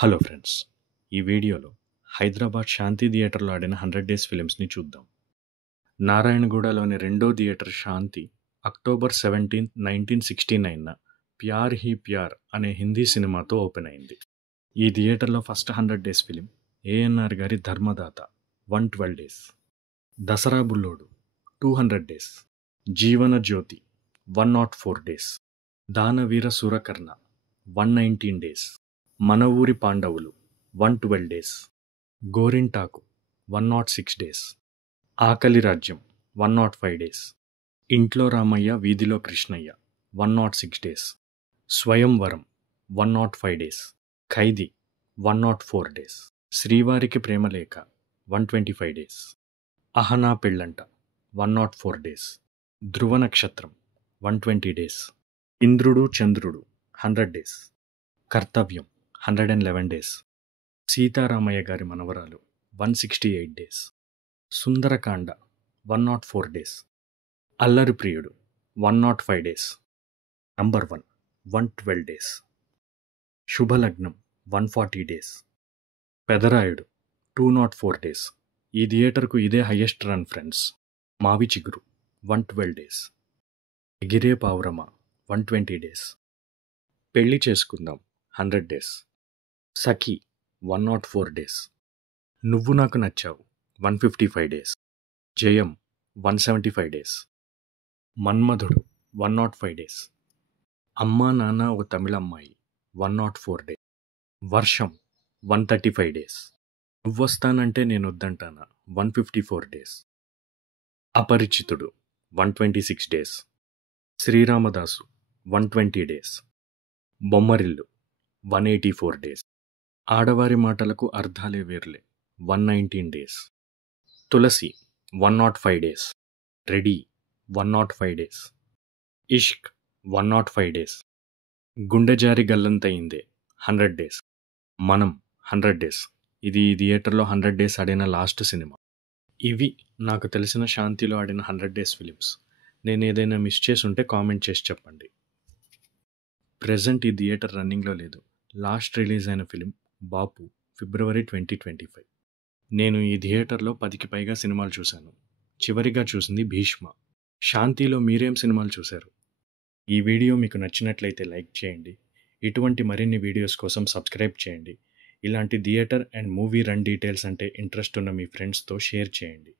Hello friends, ఈ వీడియోలో హైదరాబాద్ శాంతి థియేటర్లో ఆడిన 100 డేస్ ఫిలిమ్స్ని చూద్దాం. నారాయణగూడలోని రెండో థియేటర్ శాంతి అక్టోబర్ 17, 1969న ప్యార్ హీ ప్యార్ అనే హిందీ సినిమాతో ఓపెన్ అయింది. ఈ థియేటర్లో ఫస్ట్ 100 డేస్ ఫిలిం ఏఎన్ఆర్ గారి Dharmadata 112 days, Dasara Bullodu 200 days, Jeevan Jyoti 104 days, దానవీర సూరకర్ణ 119 డేస్, మన ఊరి పాండవులు 112 డేస్, గోరింటాకు 106 డేస్, ఆకలి రాజ్యం 105 డేస్, ఇంట్లో రామయ్య వీధిలో కృష్ణయ్య 106 డేస్, స్వయంవరం 105 డేస్, ఖైదీ 104 డేస్, శ్రీవారికి ప్రేమలేఖ 125 డేస్, అహనా పెళ్ళంట 104 డేస్, ధ్రువ నక్షత్రం 120 డేస్, ఇంద్రుడు చంద్రుడు 100 డేస్, కర్తవ్యం 111 డేస్, సీతారామయ్య గారి మనవరాలు 168 days, Sundarakanda 104 days, Allari Priyudu 105 days, number 1 112 days, Subhalagnam 140 days, Pedarayudu 204 days. ఈ థియేటర్కు ఇదే హయ్యెస్ట్ రన్ ఫ్రెండ్స్. మావి చిగురు 112 డేస్, ఎగిరే పావురమ 120 డేస్, పెళ్లి చేసుకుందాం 100 డేస్, సఖీ 104 డేస్, నువ్వు నాకు నచ్చావు 155 డేస్, జయం 175 డేస్, మన్మధుడు 105 డేస్, అమ్మా నాన్న ఓ తమిళమ్మాయి 104 డేస్, వర్షం 135 డేస్, నువ్వొస్తానంటే నేను వద్దంటానా 154 డేస్, అపరిచితుడు 126 days, Sri Ramadasu 120 days, Bommarillu 184 days, ఆడవారి మాటలకు అర్థాలే వేర్లే 119 డేస్, తులసి 105 డేస్, రెడీ 105 డేస్, ఇష్క్ 105 డేస్, గుండె జారి గల్లంతయిందే 100 డేస్, మనం 100 డేస్. ఇది ఈ థియేటర్లో 100 డేస్ ఆడిన లాస్ట్ సినిమా. ఇవి నాకు తెలిసిన శాంతిలో ఆడిన 100 డేస్ ఫిలిమ్స్. నేను ఏదైనా మిస్ చేసి ఉంటే కామెంట్ చేసి చెప్పండి. ప్రెజెంట్ ఈ థియేటర్ రన్నింగ్లో లేదు. లాస్ట్ రిలీజ్ అయిన ఫిలిం బాపు ఫిబ్రవరి 2025. నేను ఈ థియేటర్లో 10కి పైగా సినిమాలు చూశాను. చివరిగా చూసింది భీష్మ. శాంతిలో మీరేం సినిమాలు చూశారు? ఈ వీడియో మీకు నచ్చినట్లయితే లైక్ చేయండి. ఇటువంటి మరిన్ని వీడియోస్ కోసం సబ్స్క్రైబ్ చేయండి. ఇలాంటి theatre and movie run details అంటే ఇంట్రెస్ట్ ఉన్న మీ ఫ్రెండ్స్తో షేర్ చేయండి.